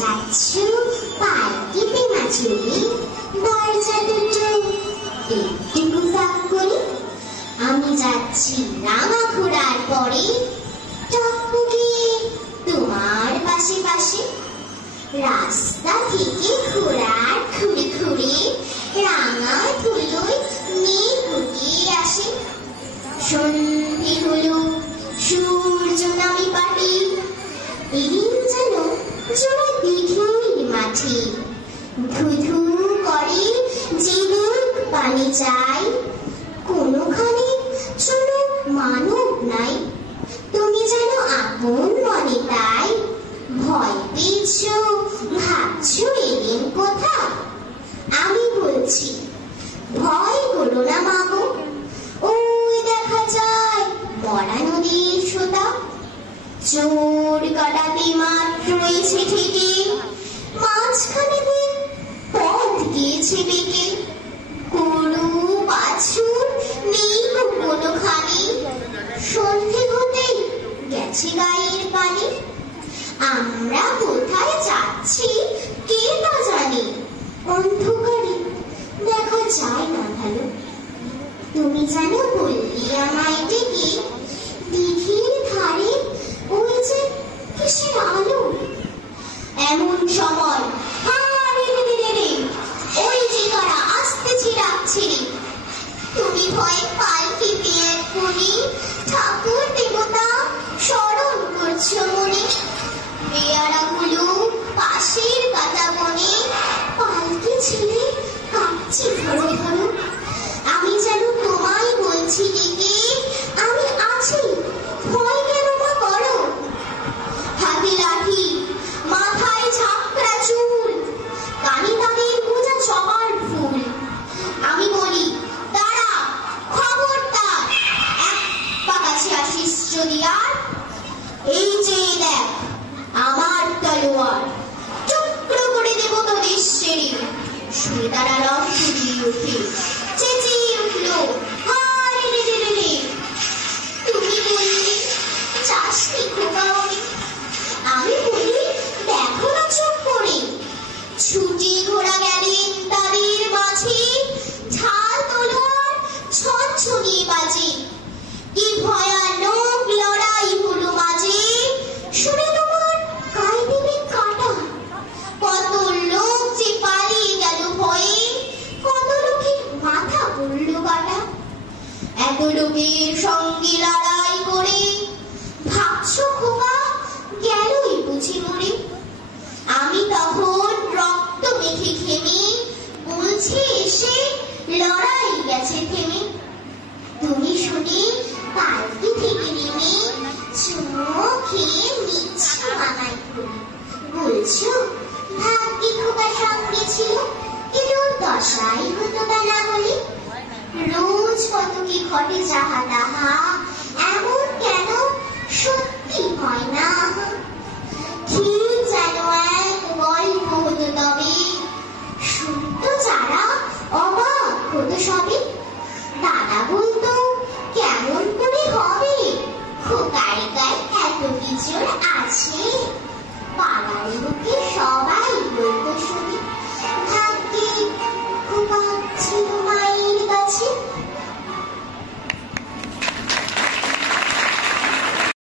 যাচ্ছ পালকিতে নাচুরি, দরজা দুটো একটু ফাঁক করে। আমি যাচ্ছি রাঙা ঘোড়ার পরে, টকবকে তোমার পাশে পাশে। রাস্তা থেকে ঘোড়ার ঘুরে ঘুরে রাঙা ধুলোয় মেঘ উঠিয়ে আসে। সন্ধে হলো, সূর্য নামে পাটে, এদিন যেন জোড়া দিঘির মাঠে। ধুধু করে যেদিক পানি চাই, কোনোখানে চলো মানব নাই। তুমি যেন আপন মনে তাই, ভয় পেয়েছ ভাবছ এদিন কোথা। আমি বলছি ভয় করো না মাগো, ওই দেখা যায় মরা নদীর সোতা। চোর কাটাতে মাঠ রয়েছে ঠেকে, মাঝখানেতে পথ গিয়েছে বেঁকে। গরু বাছুর নেই কোনোখানে, সন্ধে হতেই গেছে গায়ের পানি। আমরা কোথায় যাচ্ছি কে তা জানে, অন্ধকারে দেখা যায় না ভালো। তুমি যেন বললি আমায় ডেকে, দিঘির ধারে ওই যে কিসের আলো। এমন সময় ওই যে কারা আসতেছে ডাকছে রে। তুমি ভয়ে পালকিতে এক্ষুনি ঠাকুর দেবতা স্মরণ করছো মনে। পেয়ারাগুলো পাশের কাটা বনে, পালকি ছেড়ে কাঁপছে ধরো ধরো। আমি যেন তোমায় বলছি ডেকে, আমি আছি, ভয় কেন মা করো। হাতে লাঠি, মাথায় ঝাঁকড়া চুল, কানে তাদের গোজা জবার ফুল। আমি বলি দাঁড়া, খবরদার, এক পা কাছে আসিস যদি আর। এই যে দেখ আমার তলোয়ার, টুকরো করে দেব তোদের সেরে। শুনে তারা রক্ত দিয়ে উঠে চেঁচিয়ে উঠল, হায় রে রে রে রে। তুমি বললি চাষনি খোকা ওরে, আমি বলি দেখো না চুপ করে। ছুটি ঘোড়া গেলেন তাদের মাঝে, ঢাল তলোয়ার ছনছনিয়ে বাজে। কি ভয়ানক লড়াই হলো মাঝে, শুনে তোমার গায়ে দেবে কাটা। কত লোক যে পালিয়ে গেল ভয়ে, কত লোকের মাথা পড়ল কাটা। এত লোকের সঙ্গে লড়াই করে ভাবছো খোকা গেলই বুঝি মরে। আমি তখন রক্ত মেখে ঘেমে বলছি এসে লড়াই গেছে থেমে। তুমি শুনে পালকি থেকে নেমে চোখে মিছে মানাই করি বলছো ভাগ্যে খোকার সঙ্গে ছিল, কিন্তু দশাই হতো তা না হলে। রোজ কত কি ঘটে যাহা তাহা, এমন কেন সত্যি হয় না। ঠিক যেন এক গল্প হতো তবে, শুনতো যারা অবাক হতো সবে। দাদা বলতো কেমন করে হবে, খোকার গায়ে এত কিছু আছে, পাড়ার বুকে সব